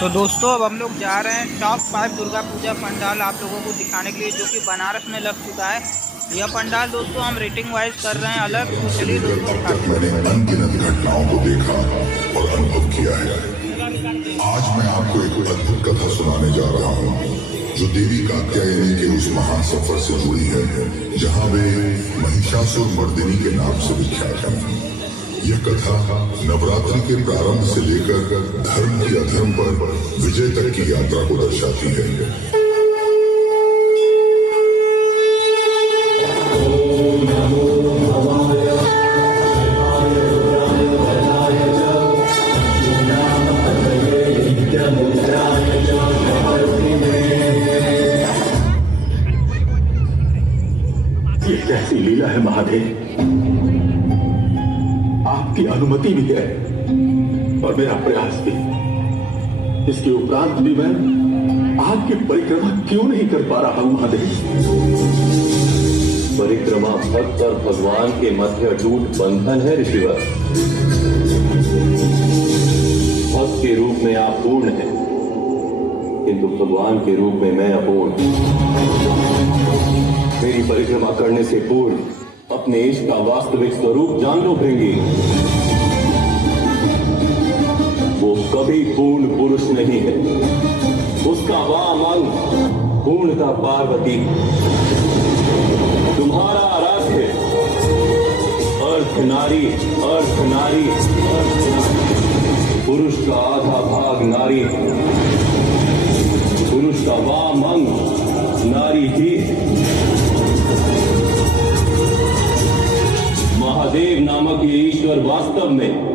तो दोस्तों अब हम लोग जा रहे हैं टॉप 5 दुर्गा पूजा पंडाल आप लोगों को दिखाने के लिए, जो कि बनारस में लग चुका है। यह पंडाल दोस्तों हम रेटिंग वाइज कर रहे हैं अलग। तो चलिए दोस्तों तक मैंने अनगिनत घटनाओं को देखा और अनुभव किया है। आज मैं आपको एक अद्भुत कथा सुनाने जा रहा हूँ, जो देवी कात्यायनी के उस महान सफर से जुड़ी है, जहाँ वे महिषासुर मर्दिनी के नाम से विख्यात है। यह कथा नवरात्रि के प्रारंभ से लेकर धर्म की अधर्म पर विजय तक की यात्रा को दर्शाती है। ये कैसी लीला है महादेव, आपकी अनुमति भी है और मेरा प्रयास भी। इसके उपरांत भी मैं आपकी परिक्रमा क्यों नहीं कर पा रहा हूं महादेव? परिक्रमा भक्त और भगवान के मध्य अटूट बंधन है ऋषिवर। भक्त के रूप में आप पूर्ण हैं, किंतु भगवान के रूप में मैं अपूर्ण। मेरी परिक्रमा करने से पूर्व अपने इष्ट का वास्तविक स्वरूप जान लो भृंगी। वो कभी पूर्ण पुरुष नहीं है, उसका वाम अंग पूर्णता पार्वती। तुम्हारा रस है अर्ध नारी, अर्ध नारी, अर्ध नारी। पुरुष का आधा भाग नारी, पुरुष का वाम अंग नारी ही। महादेव नामक ये ईश्वर वास्तव में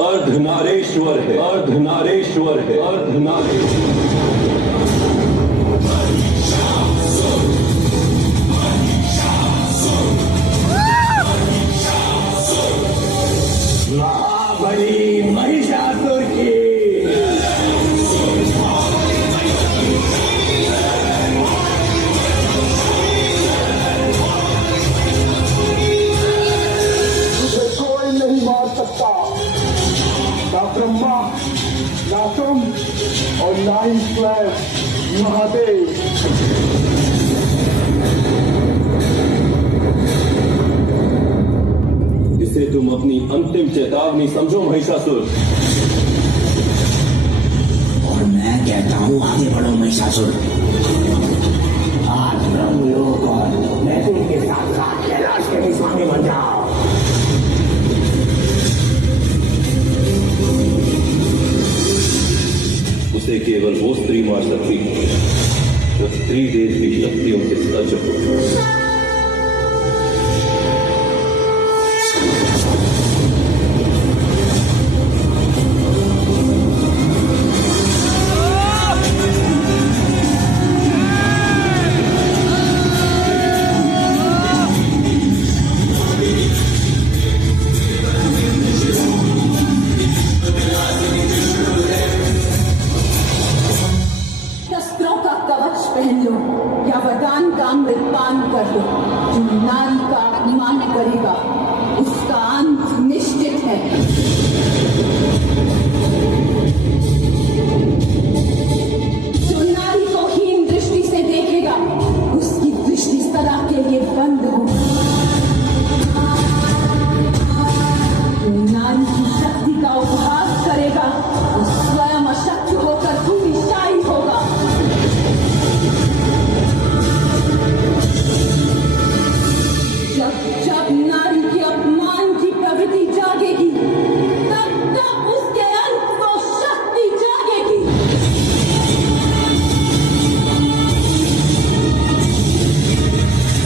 अर्धनारेश्वर है, अर्धनारेश्वर है, अर्धनारेश्वर। महाबली महिषासुर की ना ब्रह्मा, ना तुम और ना ही स्वयं महादेव। इसे तुम अपनी अंतिम चेतावनी समझो महिषासुर। और मैं कहता हूँ आगे बढ़ो महिषासुर। आज ब्रह्मलोक और मैत्री के साथ साथ कैलाश के भी स्वामी बन जाओ। उसे केवल वो स्त्री मार सकती है जो स्त्री देव की शक्तियों के सच हो। पहन लो या वरदान का अमृत पान कर लो। जो नारी का अपमान करेगा उसका अंत निश्चित है। जो नारी को हीन दृष्टि से देखेगा उसकी दृष्टि सदा के लिए बंद होगी। जो नारी की शक्ति का उपहास करेगा वो स्वयं अशक्त होकर भूमिशायी होगा। जब नारी के अपमान की प्रवृत्ति जागेगी तब तब उसके अंत को शक्ति जागेगी।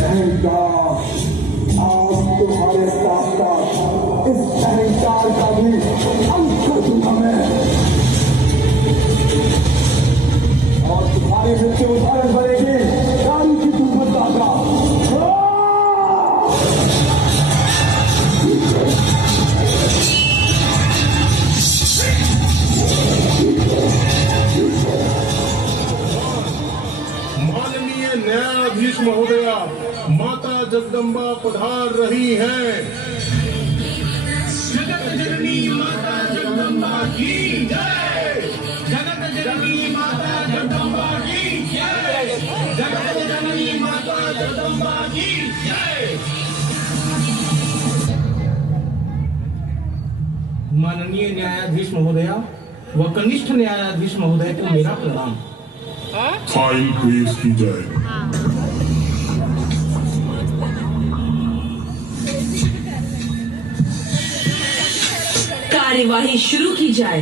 अहंकार आज तुम्हारे साथ साथ इस अहंकार का भी अंत कर दूंगा मैं, और तुम्हारी मृत्यु उदाहरण बनेगी नारी की दुर्बलता का। माननीय न्यायाधीश महोदया, माता जगदम्बा पधार रही हैं। जगत जननी माता जगदम्बा की जय। जगदम्बा की जय। माननीय न्यायाधीश महोदया व कनिष्ठ न्यायाधीश महोदय को मेरा प्रणाम। फाइल पेश की जाए। कार्यवाही शुरू की जाए।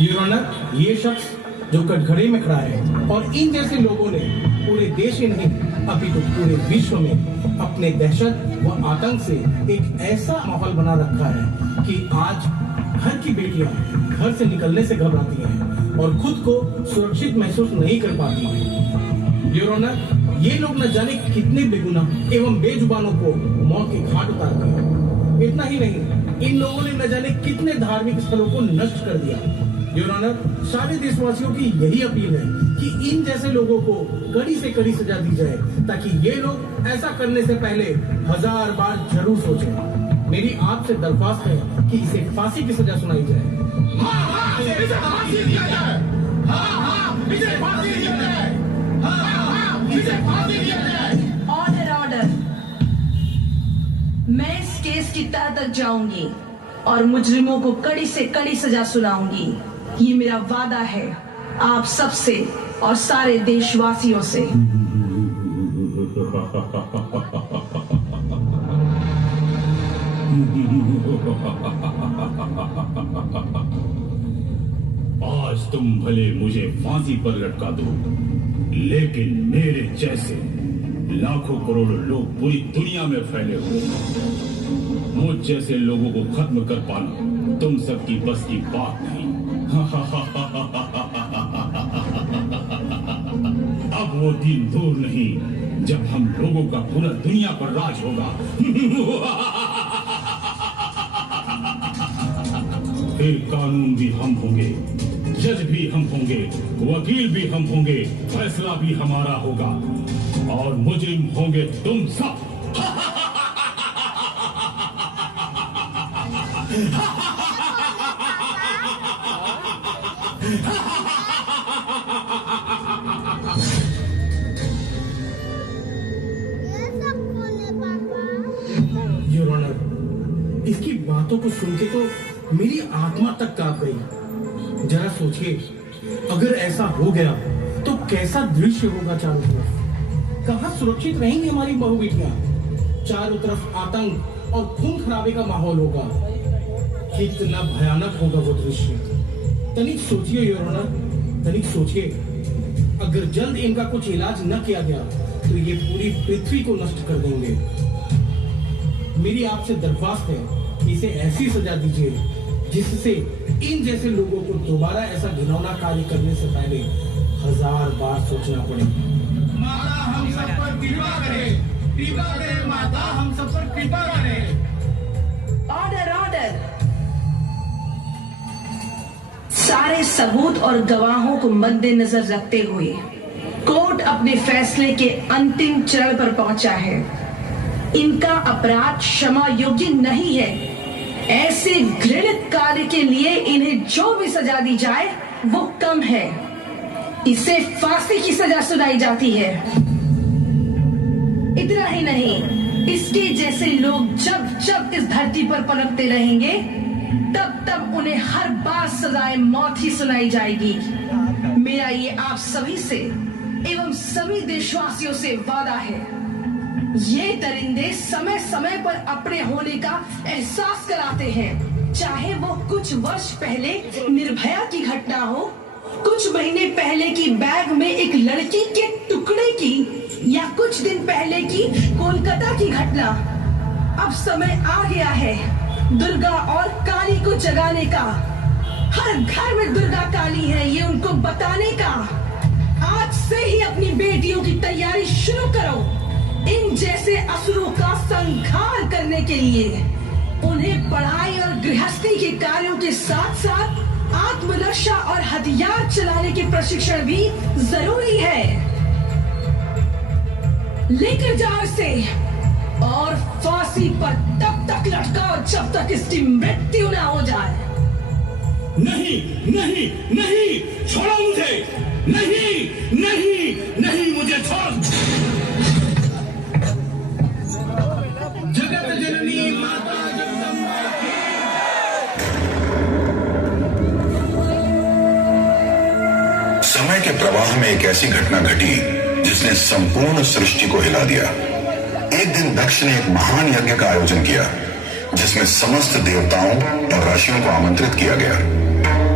योर ऑनर, ये शख्स जो कटघरे में खड़ा है और इन जैसे लोगों ने पूरे देश ही नहीं अपितु पूरे विश्व में अपने दहशत व आतंक से एक ऐसा माहौल बना रखा है कि आज घर की बेटियां घर से निकलने से घबराती हैं और खुद को सुरक्षित महसूस नहीं कर पाती हैं। योर ऑनर, ये लोग न जाने कितने बेगुनाह एवं बेजुबानों को मौत के घाट उतारते हैं। इतना ही नहीं, इन लोगों ने न जाने कितने धार्मिक स्थलों को नष्ट कर दिया। योर ऑनर, सारे देशवासियों की यही अपील है कि इन जैसे लोगों को कड़ी से कड़ी सजा दी जाए, ताकि ये लोग ऐसा करने से पहले 1000 बार जरूर सोचें। मेरी आपसे दरख्वास्त है कि इसे फांसी की सजा सुनाई जाए। Order order. मैं इस केस की तह तक जाऊंगी और मुजरिमों को कड़ी से कड़ी सजा सुनाऊंगी। ये मेरा वादा है आप सबसे और सारे देशवासियों से। आज तुम भले मुझे फांसी पर लटका दो, लेकिन मेरे जैसे लाखों करोड़ों लोग पूरी दुनिया में फैले हुए, मुझ जैसे लोगों को खत्म कर पाना तुम सबकी बस की बात नहीं। अब वो दिन दूर नहीं जब हम लोगों का पूरा दुनिया पर राज होगा। फिर कानून भी हम होंगे, जज भी हम होंगे, वकील भी हम होंगे, फैसला भी हमारा होगा और मुजरिम होंगे तुम सब। योर ऑनर, इसकी बातों को सुन के तो मेरी आत्मा तक कांप गई। जरा सोचिए, अगर ऐसा हो गया तो कैसा दृश्य होगा चारों तरफ। कहाँ सुरक्षित रहेंगी हमारी बहू बेटियां। चारों तरफ आतंक और खून खराबे का माहौल होगा। कितना भयानक होगा वो दृश्य। तनिक सोचिए योर ऑनर, तनिक सोचिए, अगर जल्द इनका कुछ इलाज न किया गया तो ये पूरी पृथ्वी को नष्ट कर देंगे। मेरी आपसे दरख्वास्त है कि इसे ऐसी सजा दीजिए जिससे इन जैसे लोगों को दोबारा ऐसा घिनौना कार्य करने से पहले 1000 बार सोचना पड़े। माता हम सब पर कृपा करे, कृपा करे माता हम सब पर कृपा करे। Order order. सारे सबूत और गवाहों को मद्देनजर रखते हुए कोर्ट अपने फैसले के अंतिम चरण पर पहुंचा है। इनका अपराध क्षमा योग्य नहीं है। ऐसे घृणित कार्य के लिए इन्हें जो भी सजा दी जाए वो कम है। इसे फांसी की सजा सुनाई जाती है। इतना ही नहीं, इसके जैसे लोग जब जब इस धरती पर पनपते रहेंगे तब तब उन्हें हर बार सजाए मौत ही सुनाई जाएगी। मेरा ये आप सभी से एवं सभी देशवासियों से वादा है। ये दरिंदे समय समय पर अपने होने का एहसास कराते हैं, चाहे वो कुछ वर्ष पहले निर्भया की घटना हो, कुछ महीने पहले की बैग में एक लड़की के टुकड़े की, या कुछ दिन पहले की कोलकाता की घटना। अब समय आ गया है दुर्गा और काली को जगाने का। हर घर में दुर्गा काली है ये उनको बताने का। आज से ही अपनी बेटियों की तैयारी शुरू करो इन जैसे असुरों का संहार करने के लिए। उन्हें पढ़ाई और गृहस्थी के कार्यों के साथ साथ आत्मरक्षा और हथियार चलाने के प्रशिक्षण भी जरूरी है। लेकर जाओ इसे और फांसी पर तब तक लटकाओ जब तक इसकी मृत्यु न हो जाए। नहीं नहीं नहीं, छोड़ो मुझे। नहीं नहीं नहीं, मुझे छोड़। समय के प्रवाह में एक ऐसी घटना घटी जिसने संपूर्ण सृष्टि को हिला दिया। एक दिन दक्ष ने एक महान यज्ञ का आयोजन किया जिसमें समस्त देवताओं और ऋषियों को आमंत्रित किया गया,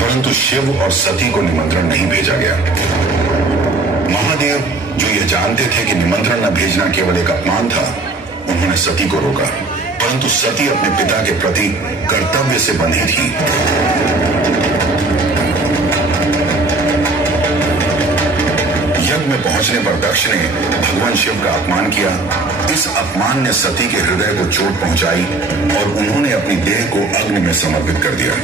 परंतु शिव और सती को निमंत्रण नहीं भेजा गया। महादेव जो यह जानते थे कि निमंत्रण न भेजना केवल एक अपमान था, उन्होंने सती को रोका, परंतु सती अपने पिता के प्रति कर्तव्य से बंधी थी। यज्ञ में पहुंचने पर दक्ष ने भगवान शिव का अपमान किया। इस अपमान ने सती के हृदय को चोट पहुंचाई और उन्होंने अपनी देह को अग्नि में समर्पित कर दिया।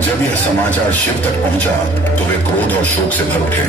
जब यह समाचार शिव तक पहुंचा तो वे क्रोध और शोक से भर उठे।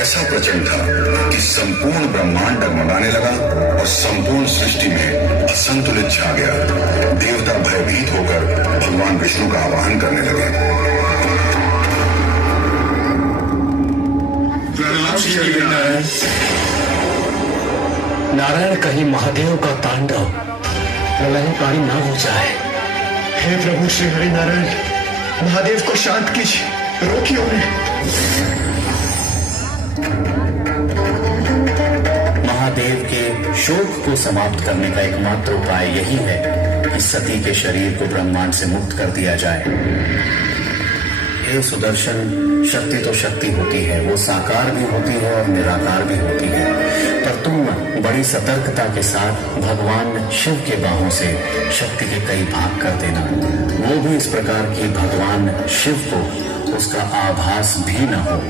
ऐसा प्रचंड था कि संपूर्ण ब्रह्मांड डगमगाने लगा और संपूर्ण सृष्टि में असंतुलित छा गया। देवता भयभीत होकर भगवान विष्णु का आवाहन करने लगे। नारायण, कहीं महादेव का तांडव प्रलयकारी ना हो जाए। हे प्रभु श्री हरि नारायण, महादेव को शांत कीजिए, रोकिए उन्हें। महादेव के शोक को समाप्त करने का एकमात्र उपाय यही है कि सती के शरीर को ब्रह्मांड से मुक्त कर दिया जाए। हे सुदर्शन, शक्ति तो शक्ति होती है, वो साकार भी होती है और निराकार भी होती है, पर तुम बड़ी सतर्कता के साथ भगवान शिव के बाहों से शक्ति के कई भाग कर देना, वो भी इस प्रकार की भगवान शिव को उसका आभास भी न हो।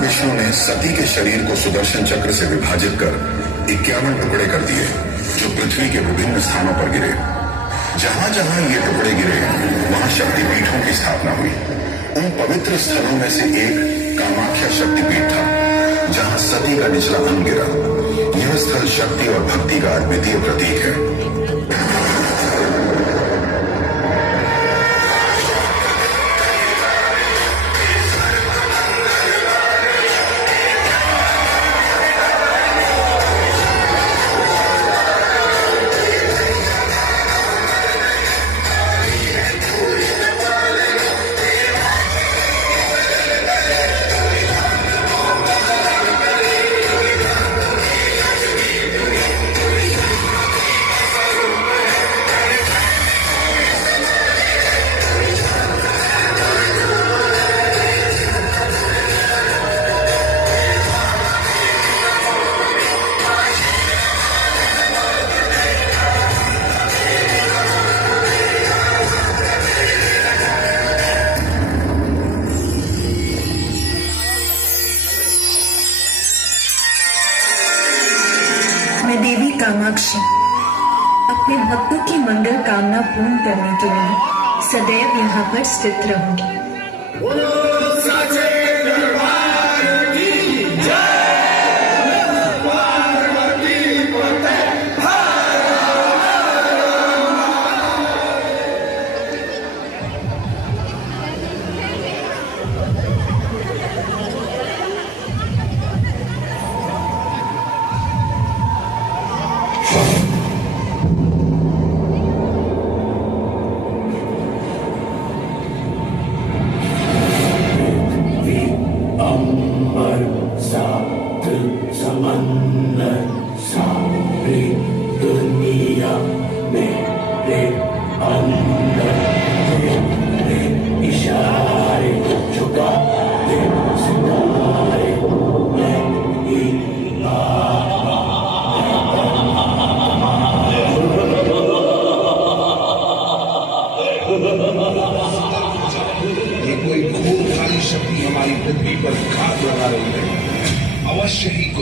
विष्णु ने सती के शरीर को सुदर्शन चक्र से विभाजित कर 51 टुकड़े कर दिए, जो पृथ्वी के विभिन्न स्थानों पर गिरे। जहां जहां ये टुकड़े गिरे वहां शक्तिपीठों की स्थापना हुई। उन पवित्र स्थलों में से एक कामाख्या शक्तिपीठ था, जहां सती का निचला अंग गिरा। यह स्थल शक्ति और भक्ति का अद्वितीय प्रतीक है। कामाक्षी अपने भक्तों की मंगल कामना पूर्ण करने के लिए सदैव यहाँ पर स्थित रहूंगी।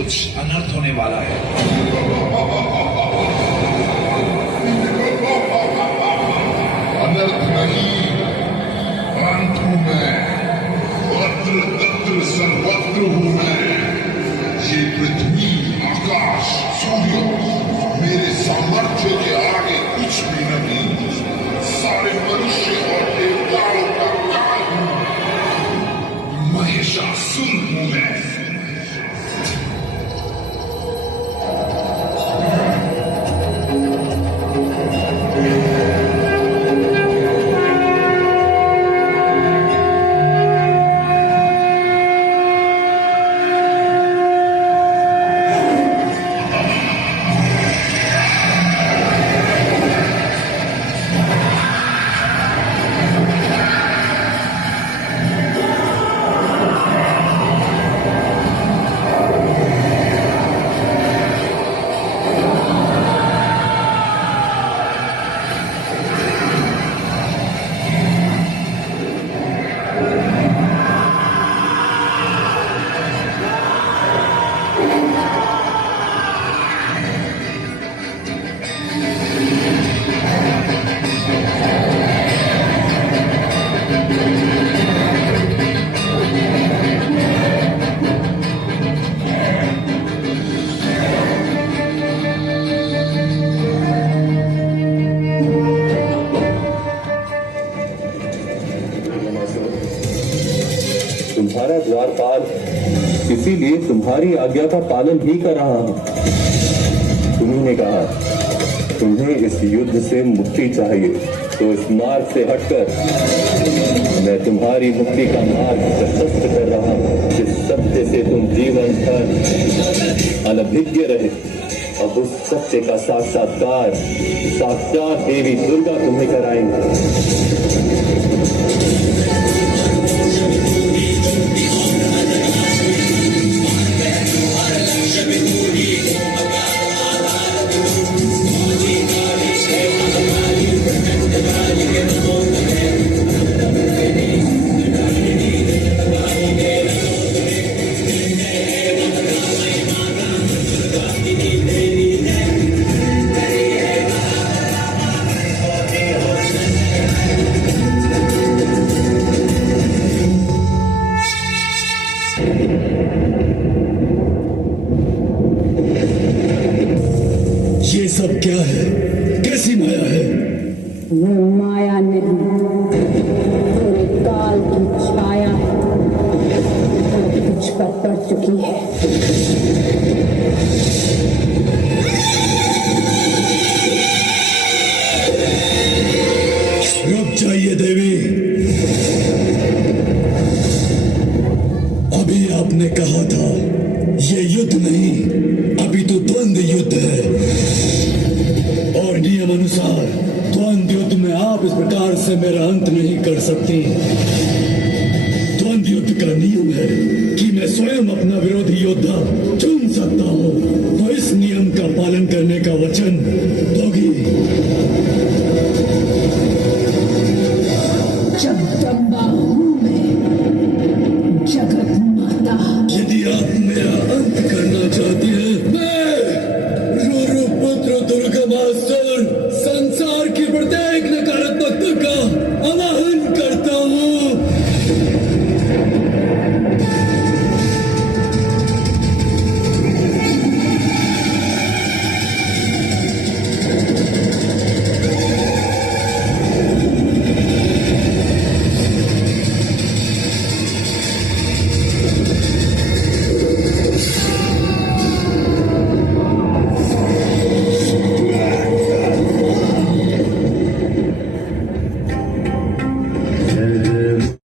कुछ अनर्थ होने वाला है। अनर्थ नहीं, अंत हूं मैं, अत्र तत्र सर्वत्र हूं मैं। ये पृथ्वी, आकाश, सूर्य मेरे सामर्थ्य के आगे कुछ भी नहीं। सारे मनुष्य और देवताओं का काल हूं। महिषासुर हूं मैं। तुम्हारा द्वारपाल, इसीलिए तुम्हारी आज्ञा का पालन ही कर रहा हूं। तुमने कहा तुम्हें इस युद्ध से मुक्ति चाहिए, तो इस मार्ग से हटकर मैं तुम्हारी मुक्ति का मार्ग प्रशस्त कर रहा हूं। जिस सत्य से तुम जीवन भर अनभिज्ञ रहे, अब उस सत्य का साक्षात्कार साक्षात देवी दुर्गा तुम्हें कराएंगे। ये सब क्या है? कैसी माया है? ये माया नहीं, पूरे काल की छाया है, मुझ पर पड़ चुकी है। रुक जाइए देवी। अभी आपने कहा था ये युद्ध नहीं, अभी तो द्वंद्व युद्ध है, और नियम अनुसार द्वंद्व युद्ध में आप इस प्रकार से मेरा अंत नहीं कर सकती। द्वंद्व युद्ध का नियम है कि मैं स्वयं अपना विरोधी योद्धा चुन सकता हूँ, तो इस नियम का पालन करने का वचन दोगी।